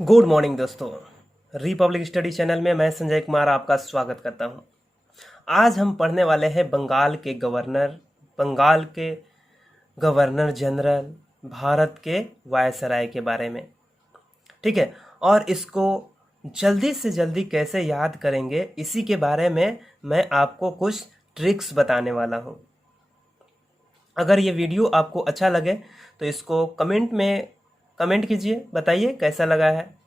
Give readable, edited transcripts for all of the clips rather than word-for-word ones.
Good morning दोस्तों। Republic study channel में मैं संजय कुमार आपका स्वागत करता हूं। आज हम पढ़ने वाले हैं बंगाल के गवर्नर जनरल, भारत के वायसराय के बारे में। ठीक है, और इसको जल्दी से जल्दी कैसे याद करेंगे इसी के बारे में मैं आपको कुछ ट्रिक्स बताने वाला हूं। अगर ये वीडियो आपको अच्छा लगे तो इसको कमेंट कीजिए, बताइए कैसा लगा है।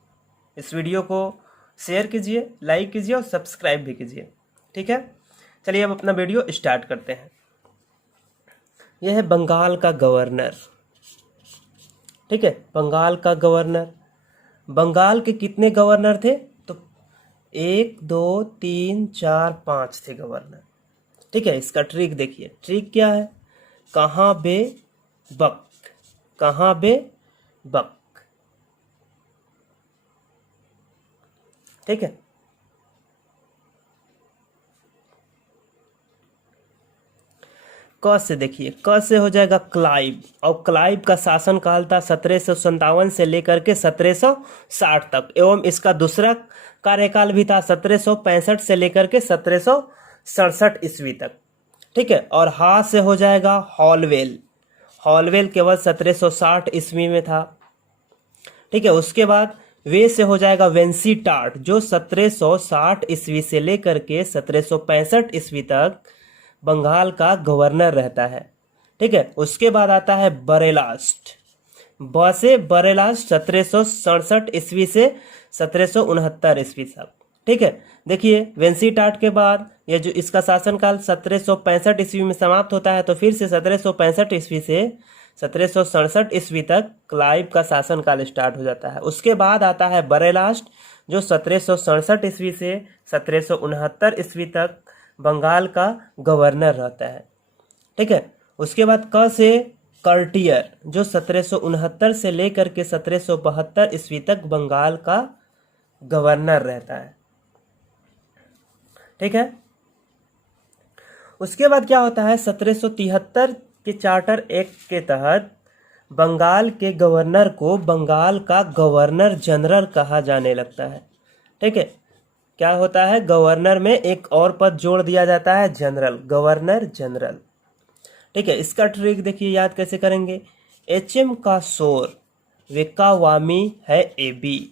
इस वीडियो को शेयर कीजिए, लाइक कीजिए और सब्सक्राइब भी कीजिए। ठीक है, चलिए अब अपना वीडियो स्टार्ट करते हैं। यह है बंगाल का गवर्नर। ठीक है, बंगाल का गवर्नर। बंगाल के कितने गवर्नर थे? तो 1 2 3 4 5 थे गवर्नर। ठीक है, इसका ट्रिक देखिए। ट्रिक क्या है? कहाँ बे बक, कहाँ बे बक। ठीक है, क से देखिए, क से हो जाएगा क्लाइव, और क्लाइव का शासनकाल था 1757 से लेकर के 1760 तक, एवं इसका दूसरा कार्यकाल भी था 1765 से लेकर के 1767 ईस्वी तक। ठीक है, और हा से हो जाएगा हॉलवेल। हॉलवेल केवल 1760 ईस्वी में था। ठीक है, उसके बाद वे से हो जाएगा वेंसीटार्ट, जो 1760 ईस्वी से लेकर के 1765 ईस्वी तक बंगाल का गवर्नर रहता है। ठीक है, उसके बाद आता है बरेलास्ट। ब से बरेलास्ट 1767 ईस्वी से 1769 ईस्वी तक। ठीक है, देखिए वेंसीटार्ट के बाद ये जो इसका शासनकाल 1765 ईस्वी में समाप्त होता है, तो फिर से 1765 ईस्वी से 1767 ईस्वी तक क्लाइव का शासनकाल स्टार्ट हो जाता है। उसके बाद आता है बरेलास्ट, जो 1767 ईस्वी से 1769 ईस्वी तक बंगाल का गवर्नर रहता है। ठीक है, उसके बाद क से कर्टियर, जो 1769 से लेकर के 1772 ईस्वी तक बंगाल का गवर्नर रहता है। ठीक है, उसके बाद क्या होता है? 1773 के चार्टर एक्ट के तहत बंगाल के गवर्नर को बंगाल का गवर्नर जनरल कहा जाने लगता है। ठीक है, क्या होता है? गवर्नर में एक और पद जोड़ दिया जाता है, जनरल, गवर्नर जनरल। ठीक है, इसका ट्रिक देखिए, याद कैसे करेंगे। HM का शोर वेकावामी है AB।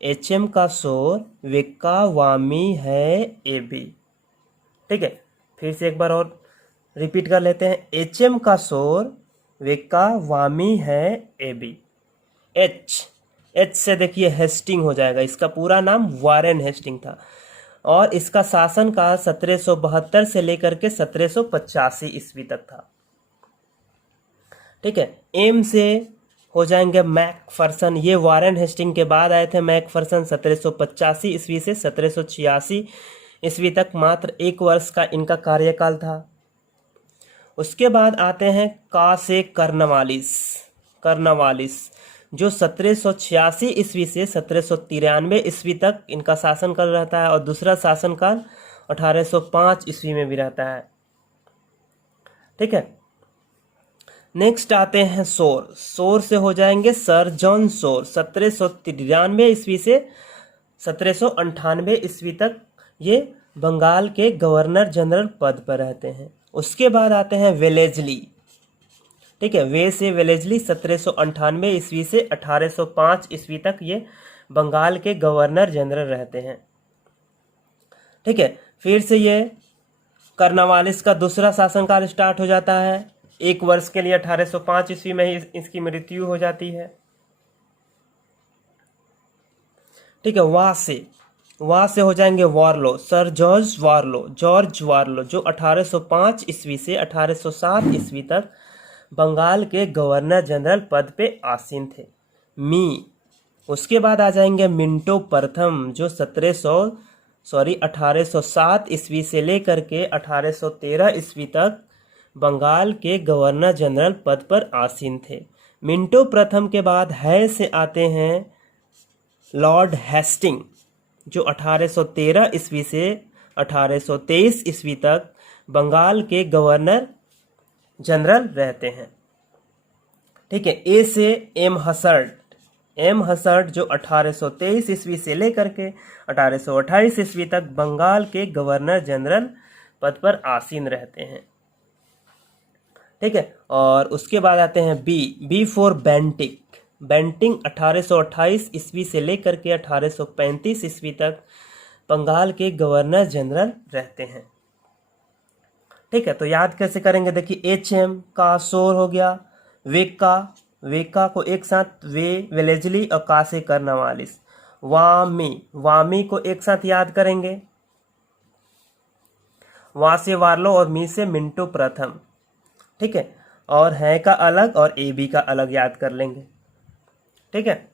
HM का शोर वेकावामी है AB। ठीक है, फिर से एक बार और रिपीट कर लेते हैं। HM का शोर वेकावामी है AB। एच से देखिए हेस्टिंग हो जाएगा, इसका पूरा नाम वारेन हेस्टिंग था, और इसका शासनकाल 1772 से लेकर के 1785 ईस्वी तक था। ठीक है, एम से हो जाएंगे मैकफर्सन। ये वारेन हेस्टिंग के बाद आए थे मैकफर्सन। 1785 ईस्वी से 1786 ईस्वी तक मात्र 1 वर्ष का इनका कार्यकाल था। उसके बाद आते हैं का से कर्नवालिस, जो 1786 ईस्वी से 1793 ईस्वी तक इनका शासनकाल रहता है, और दूसरा शासनकाल 1805 ईस्वी में भी रहता है। ठीक है, नेक्स्ट आते हैं सोर से हो जाएंगे सर जॉन सोर। 1793 ईस्वी से 1798 ईस्वी तक ये बंगाल के गवर्नर जनरल पद पर रहते हैं। उसके बाद आते हैं वेलेजली। ठीक है, वे से वेलेजली 1798 ईस्वी से 1805 ईस्वी तक ये बंगाल के गवर्नर जनरल रहते हैं। ठीक है, फिर से ये कर्नवालिस का दूसरा शासनकाल स्टार्ट हो जाता है 1 वर्ष के लिए। 1805 ईस्वी में ही इसकी मृत्यु हो जाती है। ठीक है, वहां से हो जाएंगे वार्लो, सर जॉर्ज वार्लो, जो 1805 ईस्वी से 1807 ईस्वी तक बंगाल के गवर्नर जनरल पद पे आसीन थे। उसके बाद आ जाएंगे मिंटो प्रथम, जो 1807 ईस्वी से लेकर के 1813 ईस्वी तक बंगाल के गवर्नर जनरल पद पर आसीन थे। मिंटो प्रथम के बाद है से आते हैं लॉर्ड हेस्टिंग, जो 1813 ईस्वी से 1823 ईस्वी तक बंगाल के गवर्नर जनरल रहते हैं। ठीक है, ए से एम हसर्ट जो 1823 ईस्वी से लेकर के 1828 ईस्वी तक बंगाल के गवर्नर जनरल पद पर आसीन रहते हैं। ठीक है, और उसके बाद आते हैं बी फॉर बेंटिक। बेंटिंग 1828 ईस्वी से लेकर के 1835 ईस्वी तक बंगाल के गवर्नर जनरल रहते हैं। ठीक है, तो याद कैसे करेंगे, देखिए HM का शोर हो गया, वेका को एक साथ वेलेजली और का से कर्नवालिस, वामी को एक साथ याद करेंगे, वा से वार्लो और मी से मिंटो प्रथम। ठीक है, और है का अलग और AB का अलग याद कर लेंगे। ठीक है,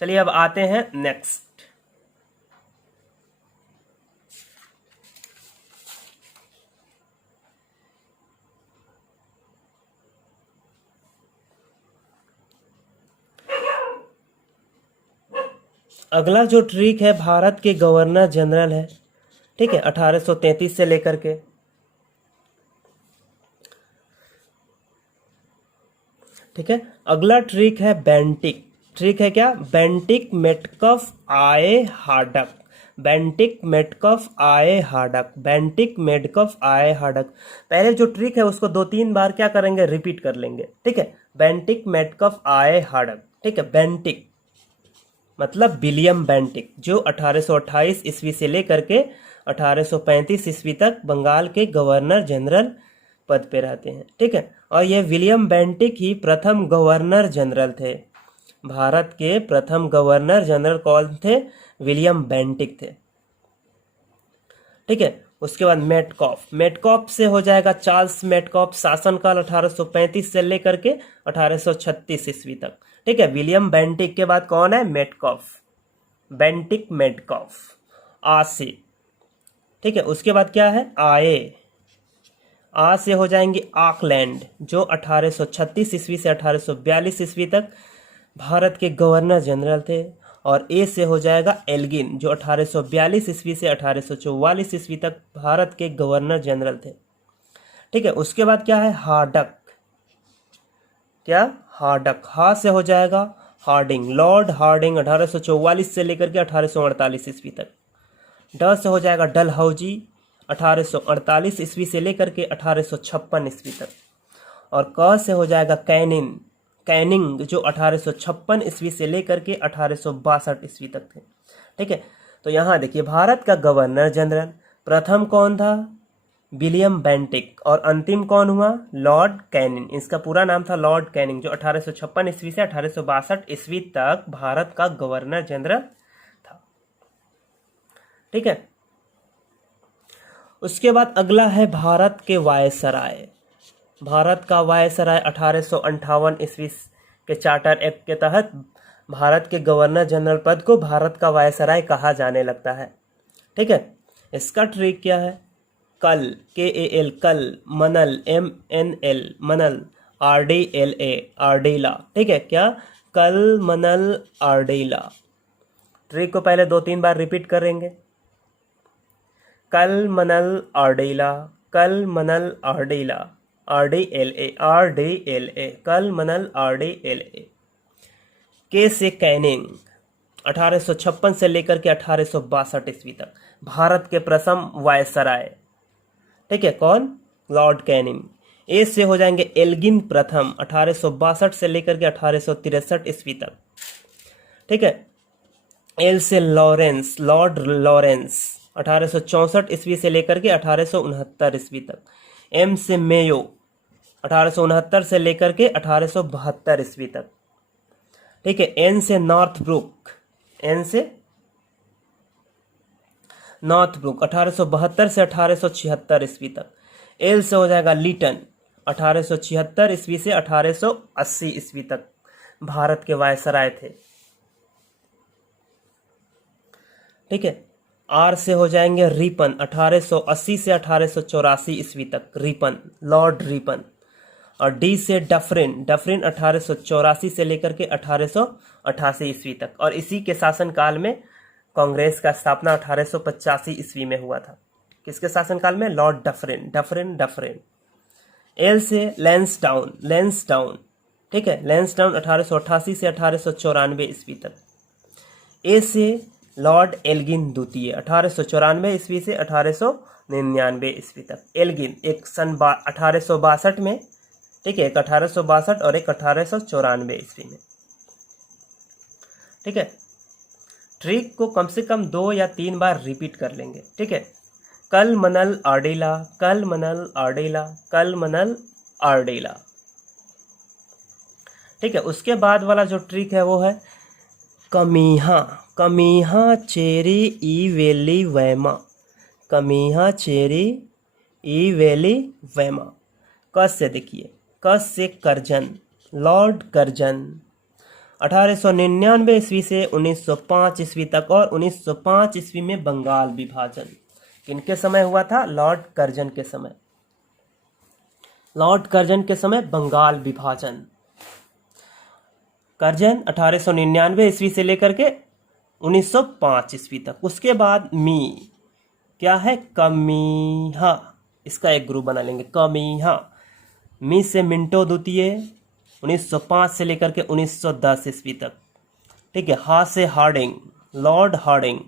चलिए अब आते हैं नेक्स्ट। अगला जो ट्रिक है भारत के गवर्नर जनरल है। ठीक है, 1833 से लेकर के। ठीक है, अगला ट्रिक है बेंटिक। ट्रिक है क्या, बेंटिक मेटकफ आए हार्डक, बेंटिक मेटकफ आए हार्डक, बेंटिक मेडकफ आए हार्डक। पहले जो ट्रिक है उसको 2-3 बार क्या करेंगे, रिपीट कर लेंगे। ठीक है, बेंटिक मेटकफ आए हार्डक। ठीक है, बेंटिक मतलब विलियम बेंटिक जो 1828 ईस्वी से लेकर के 1835 ईस्वी तक बंगाल के गवर्नर जनरल पद पे रहते हैं। ठीक है, और ये विलियम बेंटिक ही प्रथम गवर्नर जनरल थे। भारत के प्रथम गवर्नर जनरल कौन थे, विलियम बेंटिक थे। ठीक है, उसके बाद मेटकॉफ से हो जाएगा चार्ल्स मेटकॉफ, शासनकाल 1835 से लेकर के 1836 ईस्वी तक। ठीक है, विलियम बेंटिक के बाद कौन है, मेटकॉफ, बेंटिक मेटकॉफ आ से। ठीक है, उसके बाद क्या है, आ से हो जाएंगे आकलैंड जो 1836 ईस्वी से 1842 ईस्वी तक भारत के गवर्नर जनरल थे। और ए से हो जाएगा एल्गिन जो 1842 ईस्वी से 1844 ईस्वी तक भारत के गवर्नर जनरल थे। ठीक है, उसके बाद क्या है, हार्डक, क्या हार्डक, हा से हो जाएगा हार्डिंग, लॉर्ड हार्डिंग 1844 से लेकर के 1848 ईस्वी तक। ड से हो जाएगा डलहौजी 1848 ईस्वी से लेकर के 1856 ईस्वी तक। और क से हो जाएगा कैनिंग जो 1856 ईस्वी से लेकर के 1862 ईस्वी तक थे। ठीक है, तो यहाँ देखिए भारत का गवर्नर जनरल प्रथम कौन था, विलियम बेंटिक, और अंतिम कौन हुआ, लॉर्ड कैनिंग। इसका पूरा नाम था लॉर्ड कैनिंग जो 1856 ईस्वी से 1862 ईस्वी तक भारत का गवर्नर जनरल था। ठीक है, उसके बाद अगला है भारत के वायसराय। भारत का वायसराय 1858 ईस्वी के चार्टर एक्ट के तहत भारत के गवर्नर जनरल पद को भारत का वायसराय कहा जाने लगता है। ठीक है, इसका ट्रिक क्या है, कल KAL कल, मनल MNL मनल, RDLA आर्डेला। ठीक है, क्या कल मनल आर्डेला। ट्रिक को पहले 2-3 बार रिपीट करेंगे, कल मनल आर्डेला, कल मनल आर्डेला, RDLA कल मनल RDLA। के से कैनिंग 1856 से लेकर के 1862 ईस्वी तक भारत के प्रथम वायसराय। ठीक है, कौन, लॉर्ड कैनिंग। ए से हो जाएंगे एल्गिन प्रथम 1862 से लेकर के 1863 ईस्वी तक। ठीक है, एल से लॉरेंस, लॉर्ड लॉरेंस 1864 ईस्वी से लेकर के 1869 ईस्वी तक। एम से मेयो 1869 से लेकर के 1872 ईस्वी तक। ठीक है, एन से नॉर्थब्रुक, एन से नॉर्थब्रुक 1872 से 1876 ईस्वी तक। एल से हो जाएगा लीटन 1876 ईस्वी से 1880 ईस्वी तक भारत के वायसराय थे। ठीक है, आर से हो जाएंगे रिपन 1880 से 1884 ईस्वी तक, रिपन, लॉर्ड रिपन। और डी से डफरिन 1884 से लेकर के 1888 ईस्वी तक। और इसी के शासनकाल में कांग्रेस का स्थापना 1885 ईस्वी में हुआ था। किसके शासनकाल में, लॉर्ड डफरिन। एल से लेंसडाउन। ठीक है। लैंसडाउन 1888 से 1894 ईस्वी तक। ए से लॉर्ड एल्गिन द्वितीय 1894 ईस्वी से 1899 ईस्वी तक। एल्गिन एक सन 1862 में, ठीक है, एक 1862 और एक 1894 ईस्वी में, ठीक है। ट्रिक को कम से कम 2 या 3 बार रिपीट कर लेंगे, ठीक है। कल मनल आर्डेला, कल मनल आर्डेला, कल मनल आर्डेला, ठीक है। उसके बाद वाला जो ट्रिक है वो है कमीहा, कमीहा चेरी ई वेली वैमा, कमीहा चेरी ई वेली वैमा। कस से देखिए, कस से करजन, लॉर्ड करजन 1899 ईस्वी से 1905 ईस्वी तक। और 1905 ईस्वी में बंगाल विभाजन किनके समय हुआ था? लॉर्ड कर्जन के समय। लॉर्ड कर्जन के समय बंगाल विभाजन। कर्जन 1899 ईस्वी से लेकर के 1905 ईस्वी तक। उसके बाद मी क्या है? कमीहा, इसका एक ग्रुप बना लेंगे, कमीहा। मी से मिंटो द्वितीय 1905 से लेकर के 1910 ईस्वी तक, ठीक है। हा से हार्डिंग, लॉर्ड हार्डिंग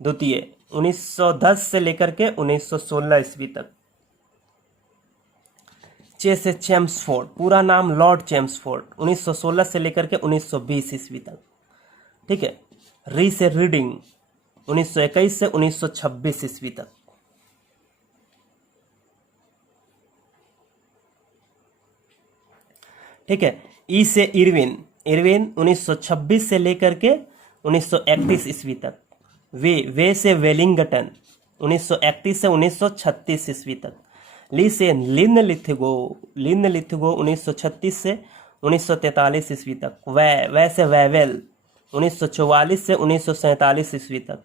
द्वितीय 1910 से लेकर के 1916 ईस्वी तक। चे से चेम्सफोर्ड, पूरा नाम लॉर्ड चेम्सफोर्ड 1916 से लेकर के 1920 ईस्वी तक, ठीक है। री से रीडिंग 1921 से 1926 ईस्वी तक। ठीक है। ई से इरविन, इरविन 1926 से लेकर के 1931 ईस्वी तक। वे से वेलिंगटन 1931 से 1936 ईस्वी तक। ली से लिनलिथगो, लिनलिथगो 1936 से 1943 ईस्वी तक। वै से वैवेल 1944 से 1947 ईस्वी तक।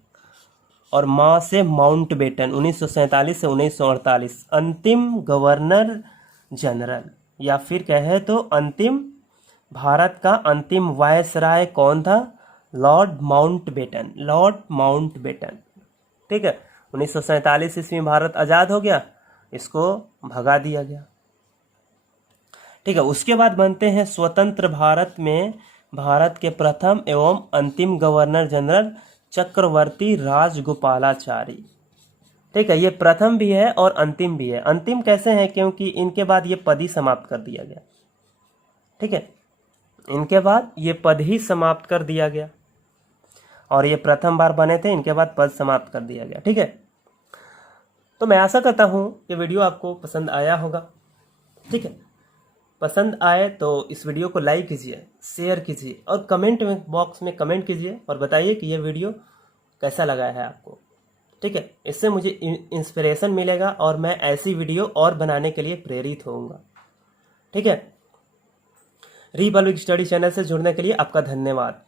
और माँ से माउंटबेटन 1947 से 1948। अंतिम गवर्नर जनरल या फिर कहे तो अंतिम, भारत का अंतिम वायसराय कौन था? लॉर्ड माउंटबेटन, लॉर्ड माउंटबेटन, ठीक है। 1947 ईस्वी में भारत आज़ाद हो गया, इसको भगा दिया गया, ठीक है। उसके बाद बनते हैं स्वतंत्र भारत में भारत के प्रथम एवं अंतिम गवर्नर जनरल चक्रवर्ती राजगोपालाचारी, ठीक है। ये प्रथम भी है और अंतिम भी है। अंतिम कैसे है? क्योंकि इनके बाद ये पद ही समाप्त कर दिया गया, ठीक है। इनके बाद ये पद ही समाप्त कर दिया गया और ये प्रथम बार बने थे, इनके बाद पद समाप्त कर दिया गया, ठीक है। तो मैं आशा करता हूँ कि वीडियो आपको पसंद आया होगा, ठीक है। पसंद आए तो इस वीडियो को लाइक कीजिए, शेयर कीजिए और कमेंट में बॉक्स में कमेंट कीजिए और बताइए कि ये वीडियो कैसा लगा है आपको, ठीक है। इससे मुझे इंस्पिरेशन मिलेगा और मैं ऐसी वीडियो और बनाने के लिए प्रेरित होऊंगा, ठीक है। री पब्लिक स्टडी चैनल से जुड़ने के लिए आपका धन्यवाद।